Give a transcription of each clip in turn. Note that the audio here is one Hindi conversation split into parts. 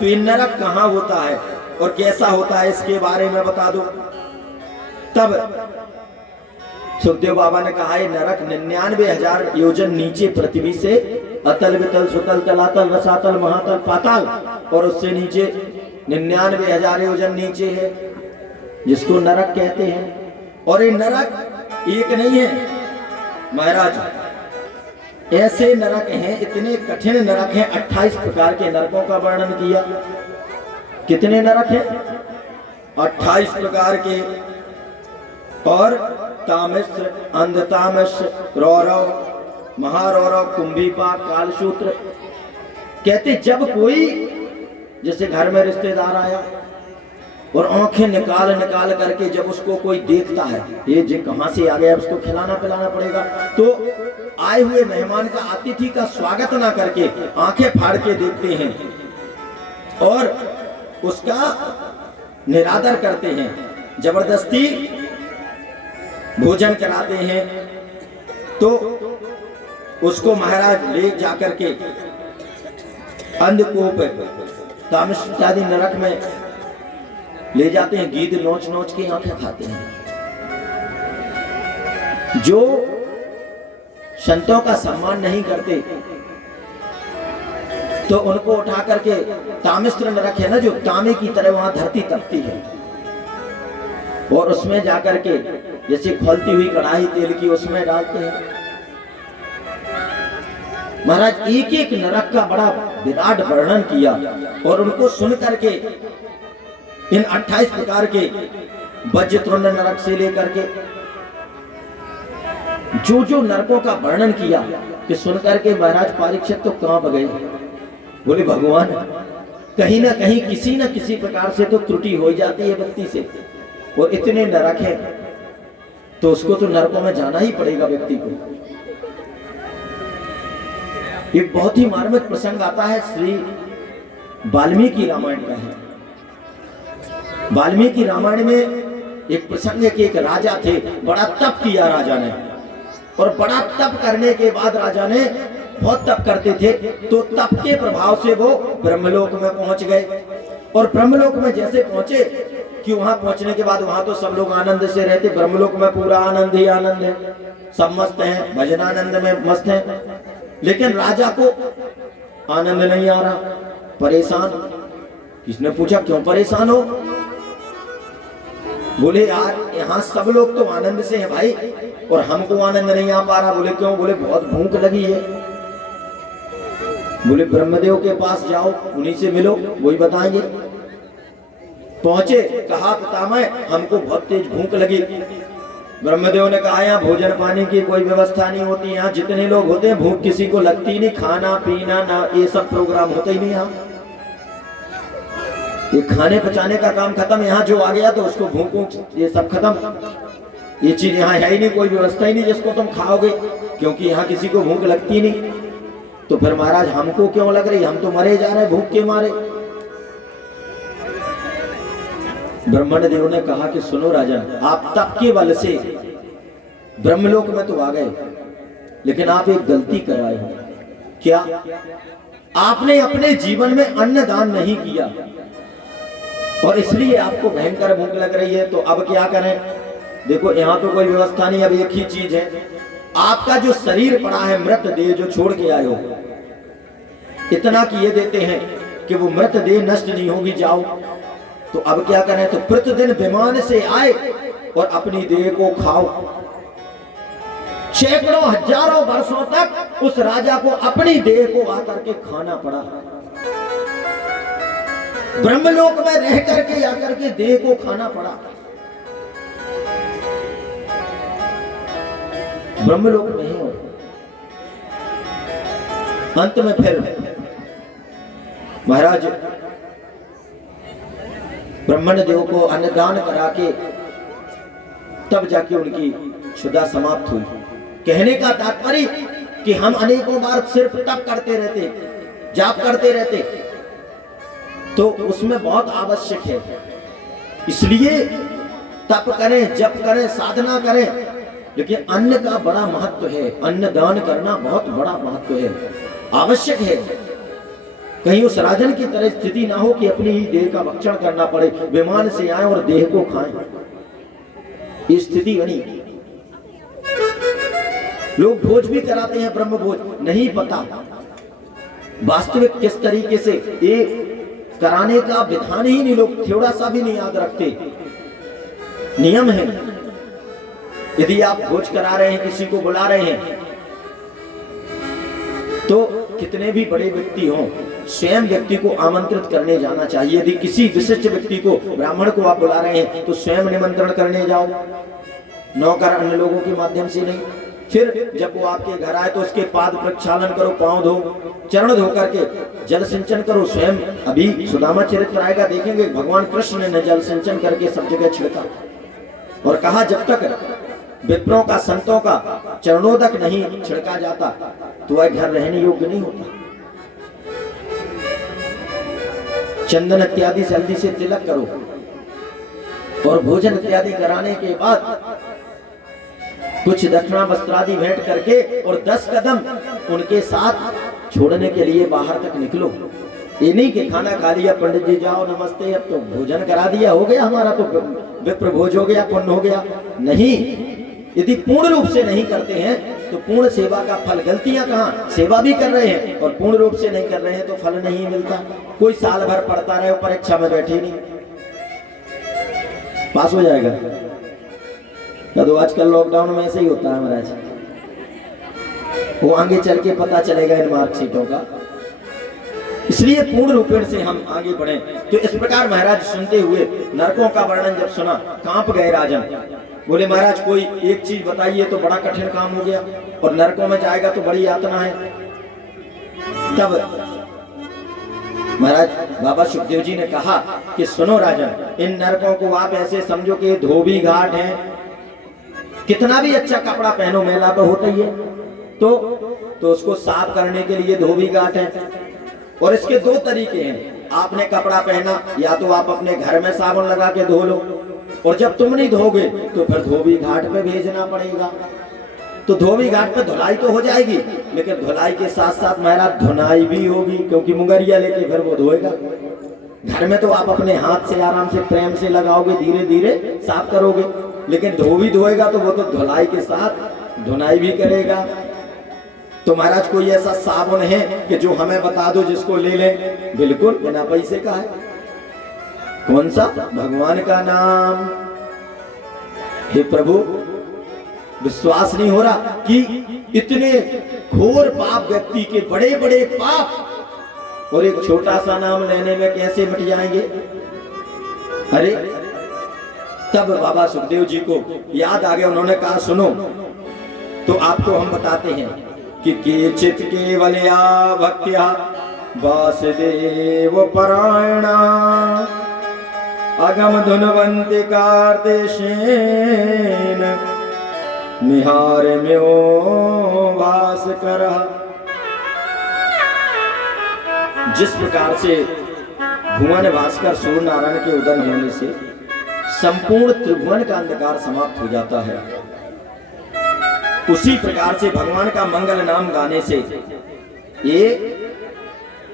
तो ये नरक कहाँ होता है और कैसा होता है इसके बारे में बता दो। तब सुखदेव बाबा ने कहा, ये नरक 99,000 योजन नीचे पृथ्वी से, अतल वितल सुतल तलातल रसातल महातल पाताल, और उससे नीचे 99,000 योजन नीचे है, जिसको नरक कहते हैं। और ये नरक एक नहीं है महाराज, ऐसे नरक हैं, इतने कठिन नरक हैं। 28 प्रकार के नरकों का वर्णन किया। कितने नरक हैं? 28 प्रकार के। और तामिश्र, अंधतामिश्र, रौरव, महारौरव, कुंभीपाक, कालसूत्र। कहते जब कोई जैसे घर में रिश्तेदार आया और आंखें निकाल निकाल करके जब उसको कोई देखता है, ये जी कहां से आ गया, उसको खिलाना पिलाना पड़ेगा, तो आए हुए मेहमान का, अतिथि का स्वागत ना करके आंखें फाड़ के देखते हैं और उसका निरादर करते हैं, जबरदस्ती भोजन कराते हैं। तो उसको महाराज ले जाकर के अंधकूप, तामिश्र इत्यादि नरक में ले जाते हैं। गीध नोच नोच के आंखें खाते हैं। जो संतों का सम्मान नहीं करते तो उनको उठा करके तामिश्र नरक है ना, जो तांबे की तरह वहां धरती तपती है, और उसमें जाकर के जैसे खोलती हुई कढ़ाई तेल की उसमें डालते हैं। महाराज एक एक नरक का बड़ा विराट वर्णन किया, और उनको सुन करके इन 28 प्रकार के वज्रतुंड नरक से लेकर के जो जो नरकों का वर्णन किया कि सुन करके महाराज परीक्षित तो कांप गए। बोले भगवान, कहीं ना कहीं किसी न किसी प्रकार से तो त्रुटि हो जाती है व्यक्ति से, और इतने नरक हैं तो उसको तो नरकों में जाना ही पड़ेगा व्यक्ति को। एक बहुत ही मार्मिक प्रसंग आता है, श्री वाल्मीकि रामायण का है। वाल्मीकि रामायण में एक प्रसंग है कि एक राजा थे, बड़ा तप किया राजा ने, और बड़ा तप करने के बाद राजा ने बहुत तप करते थे, तो तप के प्रभाव से वो ब्रह्मलोक में पहुंच गए। और ब्रह्मलोक में जैसे पहुंचे कि वहां पहुंचने के बाद वहां तो सब लोग आनंद से रहते, ब्रह्मलोक में पूरा आनंद ही आनंद है, सब मस्त हैं, भजनानंद में मस्त हैं। लेकिन राजा को आनंद नहीं आ रहा, परेशान। किसने पूछा क्यों परेशान हो? बोले यार यहाँ सब लोग तो आनंद से हैं भाई, और हमको आनंद नहीं आ पा रहा। बोले क्यों? बोले बहुत भूख लगी है। बोले ब्रह्मदेव के पास जाओ, उन्हीं से मिलो, वही बताएंगे। पहुंचे, कहा पितामह हमको बहुत तेज भूख लगी। ब्रह्मदेव ने कहा यहाँ भोजन पानी की कोई व्यवस्था नहीं होती, यहाँ जितने लोग होते हैं भूख किसी को लगती नहीं, खाना पीना ना ये सब प्रोग्राम होता ही नहीं यहाँ। ये खाने पचाने का काम खत्म, यहाँ जो आ गया तो उसको भूख ये सब खत्म, ये चीज यहाँ है ही नहीं, कोई व्यवस्था ही नहीं जिसको तुम खाओगे, क्योंकि यहाँ किसी को भूख लगती नहीं। तो फिर महाराज हमको क्यों लग रही, हम तो मरे जा रहे भूख के मारे। ब्रह्मण देव ने कहा कि सुनो राजन, आप तप के बल से ब्रह्मलोक में तो आ गए, लेकिन आप एक गलती करवाए हो। क्या? आपने अपने जीवन में अन्न दान नहीं किया, और इसलिए आपको भयंकर भूख लग रही है। तो अब क्या करें? देखो यहाँ तो कोई व्यवस्था नहीं, अब एक ही चीज है, आपका जो शरीर पड़ा है मृत देह जो छोड़ के आए हो, इतना किए देते हैं कि वो मृत देह नष्ट नहीं होगी, जाओ। तो अब क्या करें? तो प्रतिदिन विमान से आए और अपनी देह को खाओ। सैकड़ों हजारों वर्षों तक उस राजा को अपनी देह को आकर के खाना पड़ा। ब्रह्मलोक में रह करके आकर के देह को खाना पड़ा। ब्रह्मलोक नहीं हो। अंत में फिर महाराज ब्रह्मण देव को अन्नदान करा के तब जाके उनकी क्षुधा समाप्त हुई। कहने का तात्पर्य कि हम अनेकों बार सिर्फ तप करते रहते, जाप करते रहते, तो उसमें बहुत आवश्यक है। इसलिए तप करें, जप करें, साधना करें, लेकिन अन्न का बड़ा महत्व है। अन्न दान करना बहुत बड़ा महत्व है, आवश्यक है। कहीं उस राजन की तरह स्थिति ना हो कि अपनी ही देह का भक्षण करना पड़े, विमान से आए और देह को खाएं। ये स्थिति बनी। लोग भोज भी कराते हैं, ब्रह्म भोज, नहीं पता वास्तविक किस तरीके से ये कराने का विधान ही नहीं, लोग थोड़ा सा भी नहीं याद रखते। नियम है, यदि आप भोज करा रहे हैं, किसी को बुला रहे हैं, तो कितने भी बड़े व्यक्ति हों, स्वयं व्यक्ति को आमंत्रित करने जाना चाहिए। यदि किसी विशिष्ट व्यक्ति को, ब्राह्मण को आप बुला रहे हैं, तो स्वयं निमंत्रण करने जाओ, नौकर अन्य लोगों के माध्यम से नहीं। फिर जब वो आपके घर आए तो उसके पाद प्रक्षालन करो, पांव धो, चरण धो करके जल सिंचन करो स्वयं। अभी सुदामा चरित्र आएगा, देखेंगे भगवान कृष्ण ने जल सिंचन करके सब जगह छिड़का और कहा जब तक विप्रों का, संतों का चरणोदक नहीं छिड़का जाता तो वह घर रहने योग्य नहीं होता। चंदन इत्यादि से हल्दी से तिलक करो और भोजन इत्यादि कराने के बाद कुछ दक्षिणा वस्त्रादि भेंट करके और 10 कदम उनके साथ छोड़ने के लिए बाहर तक निकलो। ये नहीं कि खाना खा लिया, पंडित जी जाओ नमस्ते, अब तो भोजन करा दिया, हो गया हमारा तो विप्र भोज हो गया, पुण्य हो गया। नहीं, यदि पूर्ण रूप से नहीं करते हैं तो पूर्ण सेवा का फल, गलतियां कहाँ, सेवा भी कर रहे हैं और पूर्ण रूप से नहीं कर रहे हैं तो फल नहीं मिलता। कोई साल भर पढ़ता रहे, परीक्षा में बैठे नहीं, पास हो जाएगा? तो आजकल लॉकडाउन में ऐसे ही होता है महाराज, वो आगे चल के पता चलेगा इन मार्कशीटों का। इसलिए पूर्ण रूपेण से हम आगे बढ़े। तो इस प्रकार महाराज सुनते हुए नरकों का वर्णन जब सुना, कांप गए राजन। बोले महाराज कोई एक चीज बताइए, तो बड़ा कठिन काम हो गया और नरकों में जाएगा तो बड़ी यातना है। तब महाराज बाबा सुखदेव जी ने कहा कि सुनो राजन, इन नरकों को आप ऐसे समझो कि धोबी घाट है, कितना भी अच्छा कपड़ा पहनो मैला तो होता ही है, तो उसको साफ करने के लिए धोबी घाट है। और इसके 2 तरीके हैं, आपने कपड़ा पहना, या तो आप अपने घर में साबुन लगा के धो लो, और जब तुम नहीं धोगे तो फिर धोबी घाट पे भेजना पड़ेगा। तो धोबी घाट पे धुलाई तो हो जाएगी, लेकिन धुलाई के साथ साथ महाराज धुनाई भी होगी, क्योंकि मुंगरिया लेके फिर वो धोएगा। घर में तो आप अपने हाथ से आराम से प्रेम से लगाओगे, धीरे धीरे साफ करोगे, लेकिन धोबी धोएगा तो वो तो धुलाई के साथ धुनाई भी करेगा। तो महाराज कोई ऐसा साबुन है कि जो हमें बता दो जिसको ले लें? बिल्कुल बिना पैसे का है। कौन सा? भगवान का नाम। हे प्रभु, विश्वास नहीं हो रहा कि इतने घोर पाप, व्यक्ति के बड़े बड़े पाप और एक छोटा सा नाम लेने में कैसे मिट जाएंगे। अरे तब बाबा सुखदेव जी को याद आ गया, उन्होंने कहा सुनो, तो आपको हम बताते हैं कि केचित केवलया भक्त्या वासुदेव परायणा अगम धुनवंति कार्तेशेन निहार म्यो भास्कर। जिस प्रकार से भुवन भास्कर सूर्य नारायण के उदय होने से संपूर्ण त्रिभुवन का अंधकार समाप्त हो जाता है, उसी प्रकार से भगवान का मंगल नाम गाने से ये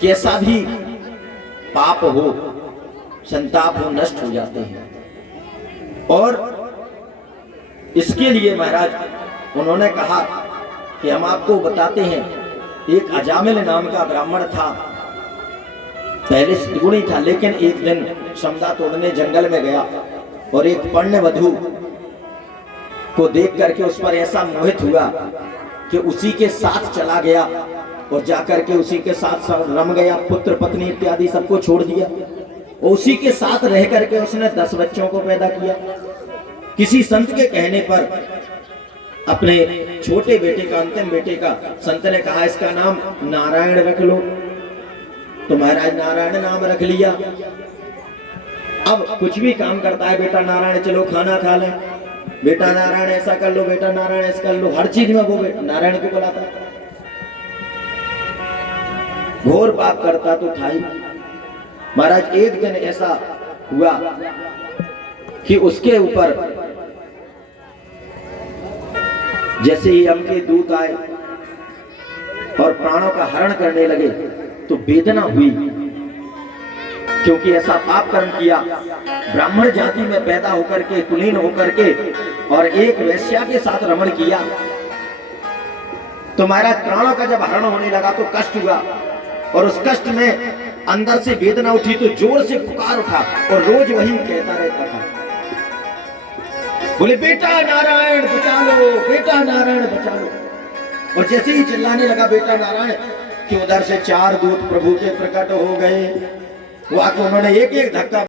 कैसा भी पाप हो, संताप हो, नष्ट हो जाते हैं। और इसके लिए महाराज उन्होंने कहा कि हम आपको बताते हैं, एक अजामिल नाम का ब्राह्मण था, पहले सद्गुणी था, लेकिन एक दिन समदा तोड़ने जंगल में गया और एक पण्य वधू को देख करके उस पर ऐसा मोहित हुआ कि उसी के साथ चला गया और जाकर के उसी के साथ रम गया, पुत्र पत्नी इत्यादि सबको छोड़ दिया और उसी के साथ रह करके उसने 10 बच्चों को पैदा किया। किसी संत के कहने पर अपने छोटे बेटे का, अंतिम बेटे का, संत ने कहा इसका नाम नारायण रख लो, तो महाराज नारायण नाम रख लिया। अब कुछ भी काम करता है, बेटा नारायण चलो खाना खा ले, बेटा नारायण ऐसा कर लो, बेटा नारायण ऐसा कर लो, हर चीज में वो नारायण को बुलाता। घोर पाप करता तो था ही। महाराज एक दिन ऐसा हुआ कि उसके ऊपर जैसे ही यम के दूत आए और प्राणों का हरण करने लगे, तो वेदना हुई, क्योंकि ऐसा पाप कर्म किया, ब्राह्मण जाति में पैदा होकर के, कुलीन होकर के, और एक वेश्या के साथ रमण किया। तो महाराज प्राणों का जब हरण होने लगा तो कष्ट हुआ, और उस कष्ट में अंदर से वेदना उठी तो जोर से पुकार उठा, और रोज वही कहता रहता था, बोले बेटा नारायण बचा लो, बेटा नारायण बचा लो। और जैसे ही चिल्लाने लगा बेटा नारायण, कि उधर से 4 दूत प्रभु के प्रकट हो गए। वो आके उन्होंने एक एक धक्का